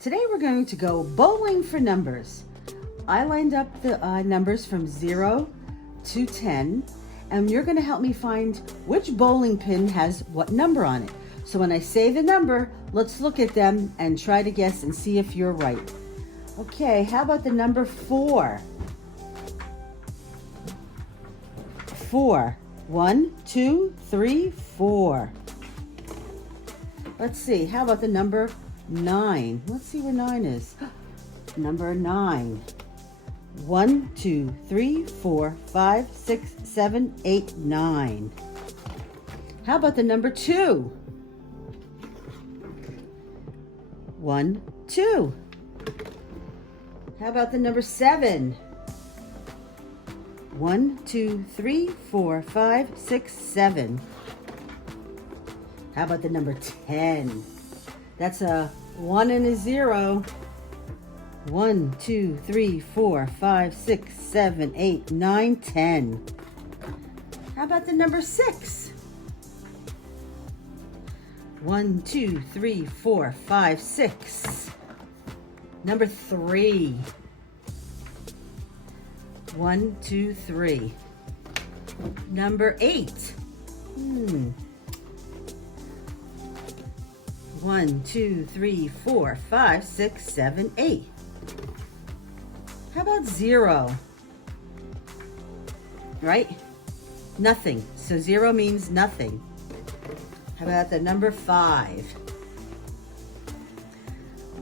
Today we're going to go bowling for numbers. I lined up the numbers from 0 to 10, and you're going to help me find which bowling pin has what number on it. So when I say the number, let's look at them and try to guess and see if you're right. Okay, how about the number 4? 4. 1, 2, 3, 4. Let's see, how about the number 9? Let's see where 9 is. Number 9. 1, 2, 3, 4, 5, 6, 7, 8, 9. How about the number 2? 1, 2. How about the number 7? 1, 2, 3, 4, 5, 6, 7. How about the number 10? That's a 1 and a 0. 1, 2, 3, 4, 5, 6, 7, 8, 9, 10. How about the number 6? 1, 2, 3, 4, 5, 6. Number 3. 1, 2, 3. Number 8. 1, 2, 3, 4, 5, 6, 7, 8. How about 0? Right? Nothing. So 0 means nothing. How about the number 5?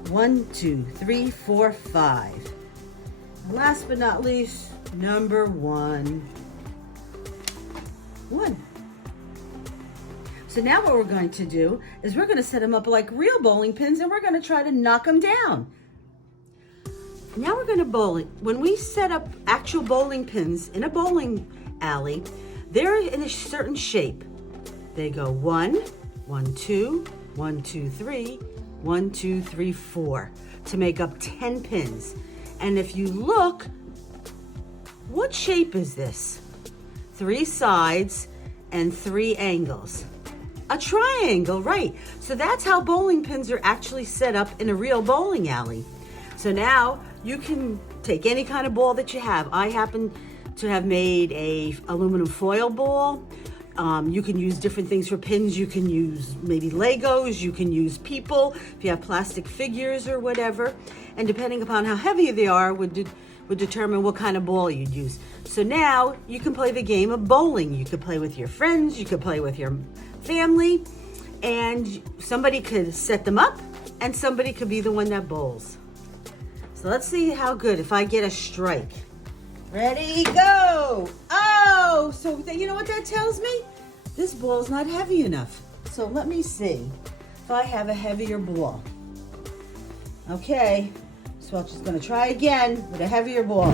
1, 2, 3, 4, 5. And last but not least, number 1. 1. So now what we're going to do is we're going to set them up like real bowling pins, and we're going to try to knock them down. Now we're going to bowl it. When we set up actual bowling pins in a bowling alley, they're in a certain shape. They go 1, 1, 2, 1, 2, 3, 1, 2, 3, 4 to make up 10 pins. And if you look, what shape is this? 3 sides and 3 angles. A triangle, right? So that's how bowling pins are actually set up in a real bowling alley. So now you can take any kind of ball that you have. I happen to have made a aluminum foil ball. You can use different things for pins. You can use maybe Legos. You can use people if you have plastic figures or whatever. And depending upon how heavy they are would determine what kind of ball you'd use. So now you can play the game of bowling. You could play with your friends. You could play with your family. And somebody could set them up and somebody could be the one that bowls. So let's see how good if I get a strike. Ready, go! Oh, so you know what that tells me? This ball's not heavy enough. So let me see if I have a heavier ball. Okay, so I'm just gonna try again with a heavier ball.